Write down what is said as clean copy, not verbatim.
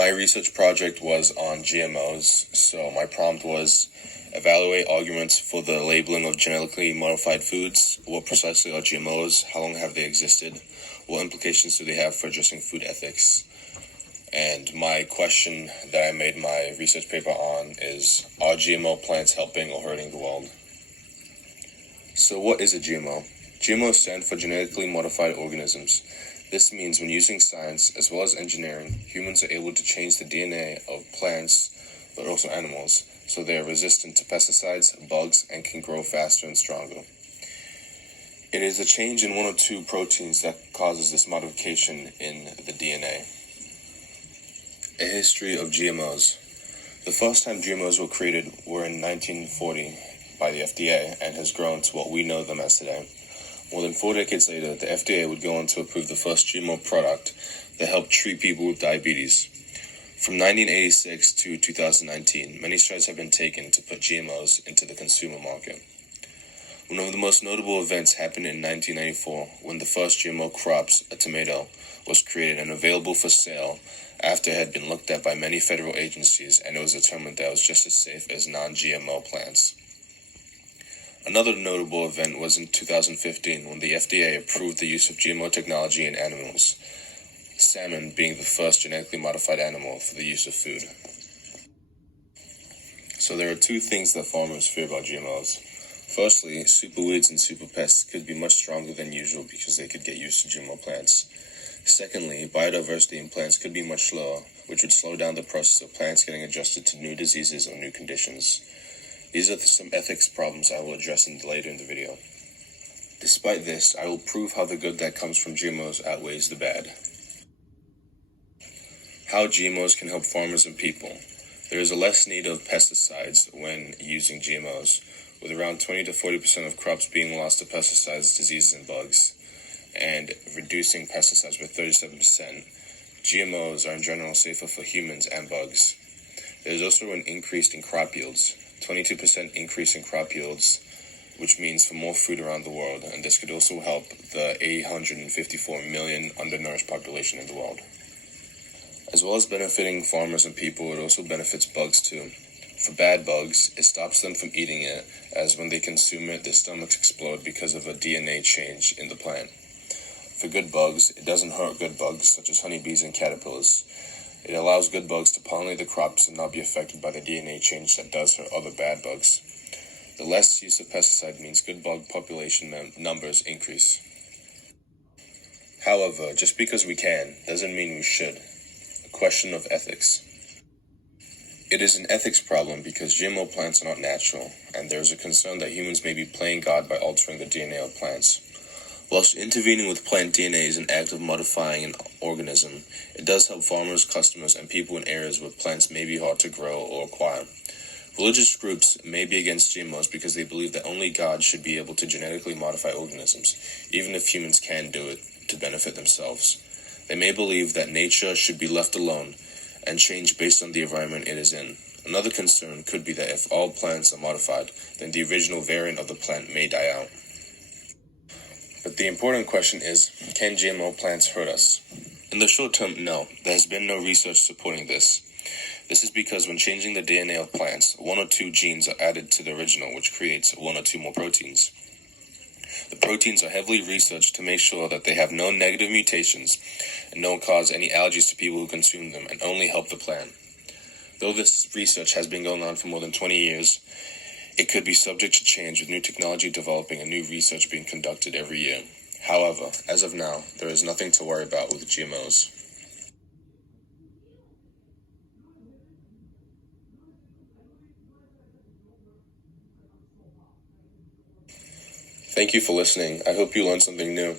My research project was on GMOs, so my prompt was evaluate arguments for the labeling of genetically modified foods. What precisely are GMOs? How long have they existed? What implications do they have for addressing food ethics? And my question that I made my research paper on is, are GMO plants helping or hurting the world? So what is a GMO? GMOs stand for genetically modified organisms. This means when using science as well as engineering, humans are able to change the DNA of plants, but also animals, so they are resistant to pesticides, bugs, and can grow faster and stronger. It is a change in one or two proteins that causes this modification in the DNA. A history of GMOs. The first time GMOs were created were in 1940 by the FDA and has grown to what we know them as today. More than 4 decades later, the FDA would go on to approve the first GMO product that helped treat people with diabetes. From 1986 to 2019, many strides have been taken to put GMOs into the consumer market. One of the most notable events happened in 1994 when the first GMO crops, a tomato, was created and available for sale after it had been looked at by many federal agencies and it was determined that it was just as safe as non-GMO plants. Another notable event was in 2015 when the FDA approved the use of GMO technology in animals, salmon being the first genetically modified animal for the use of food. So there are two things that farmers fear about GMOs. Firstly, super weeds and super pests could be much stronger than usual because they could get used to GMO plants. Secondly, biodiversity in plants could be much slower, which would slow down the process of plants getting adjusted to new diseases or new conditions. These are some ethics problems I will address later in the video. Despite this, I will prove how the good that comes from GMOs outweighs the bad. How GMOs can help farmers and people. There is a less need of pesticides when using GMOs, with around 20 to 40% of crops being lost to pesticides, diseases, and bugs, and reducing pesticides by 37%. GMOs are in general safer for humans and bugs. There is also an increase in crop yields. 22% increase in crop yields, which means for more food around the world, and this could also help the 854 million undernourished population in the world. As well as benefiting farmers and people, it also benefits bugs too. For bad bugs, it stops them from eating it, as when they consume it, their stomachs explode because of a DNA change in the plant. For good bugs, it doesn't hurt good bugs, such as honeybees and caterpillars. It allows good bugs to pollinate the crops and not be affected by the DNA change that does hurt other bad bugs. The less use of pesticide means good bug population numbers increase. However, just because we can, doesn't mean we should. A question of ethics. It is an ethics problem because GMO plants are not natural, and there is a concern that humans may be playing God by altering the DNA of plants. Whilst intervening with plant DNA is an act of modifying an organism, it does help farmers, customers, and people in areas where plants may be hard to grow or acquire. Religious groups may be against GMOs because they believe that only God should be able to genetically modify organisms, even if humans can do it to benefit themselves. They may believe that nature should be left alone and change based on the environment it is in. Another concern could be that if all plants are modified, then the original variant of the plant may die out. But the important question is, can GMO plants hurt us? In the short term, no. There has been no research supporting this. This is because when changing the DNA of plants, 1 or 2 genes are added to the original, which creates 1 or 2 more proteins. The proteins are heavily researched to make sure that they have no negative mutations and don't cause any allergies to people who consume them and only help the plant. Though this research has been going on for more than 20 years, it could be subject to change with new technology developing and new research being conducted every year. However, as of now, there is nothing to worry about with GMOs. Thank you for listening. I hope you learned something new.